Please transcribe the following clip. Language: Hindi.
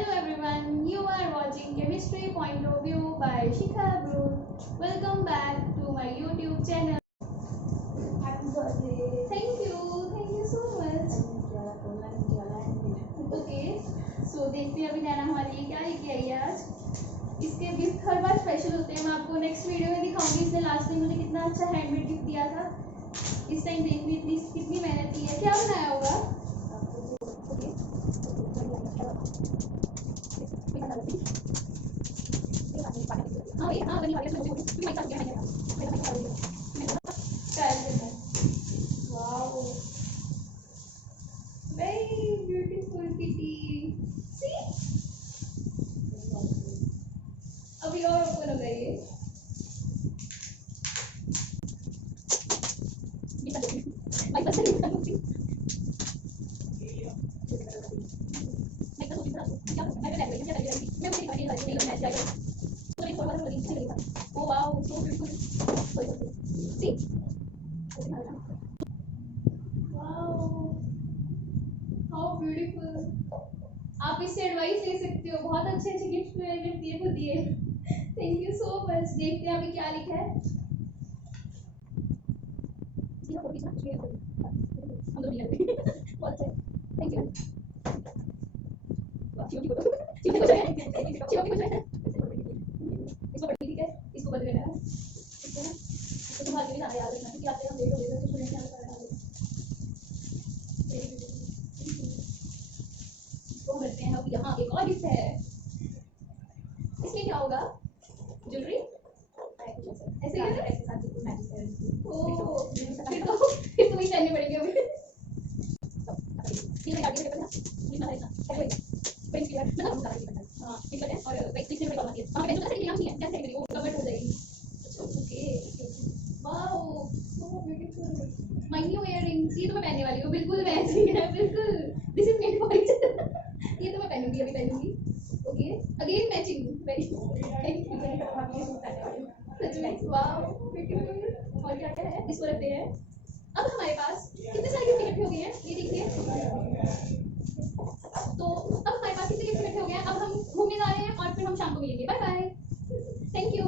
Hello everyone, you are watching Chemistry Point of View by Shikha Brun. Welcome back to my YouTube channel. Happy birthday. Thank you so much. Okay, so देखते हैं अभी नैना हमारे लिए क्या लेके आई है आज। इसके गिफ्ट हर बार स्पेशल होते हैं, मैं आपको नेक्स्ट वीडियो में दिखाऊंगी। इसने लास्ट में मुझे कितना अच्छा हैंडमेड गिफ्ट दिया था। इस टाइम देखिए इतनी कितनी मेहनत की है। क्या बनाया होगा? Wow, very beautiful kitty. See? अभी और ओपन हो गई है। Oh wow, so beautiful. See? Wow, how beautiful. आप इससे एडवाइस ले सकते हो। बहुत अच्छे अच्छे गिफ्ट मेरे गिफ्ट दिए खुद दिए। Thank you so much. देखते हैं अभी क्या लिखा है। Thank you. इसको ठीक है, इसको बदल देना है। इसको ना इसको संभाल के भी जाना याद रखना, क्योंकि आते हम लेट हो गए तो स्टूडेंट यहाँ पर आना। इसको हम रखते हैं। अब यहाँ एक और गिफ्ट है। इसमें क्या होगा? ज्वेलरी ऐसे ही है। ओह, फिर तो वही पहनने पड़ेंगे अभी। ये लगा के रखना, ये ना है पेन क्लियर हां ठीक है। और लाइक कितने बड़े बात है हां पेन तो नहीं है, कैसे करेंगे वो कवर हो जाएगी। Okay, wow so beautiful. My new earrings, ये तो मैं पहनने वाली हूँ, बिल्कुल वैसी है, बिल्कुल this is made for each. ये तो मैं पहनूंगी, अभी पहनूंगी। Okay, again matching, very thank you. सच में वाओ ब्यूटीफुल। और क्या क्या है, इसको रखते हैं। अब हमारे पास कितने सारे गिफ्ट इकट्ठे हो गए हैं, ये देखिए। तो अब हमारे पास कितने गिफ्ट इकट्ठे हो गए हैं। अब हम घूमने जा रहे हैं और फिर हम शाम को मिलेंगे। Bye bye, thank you.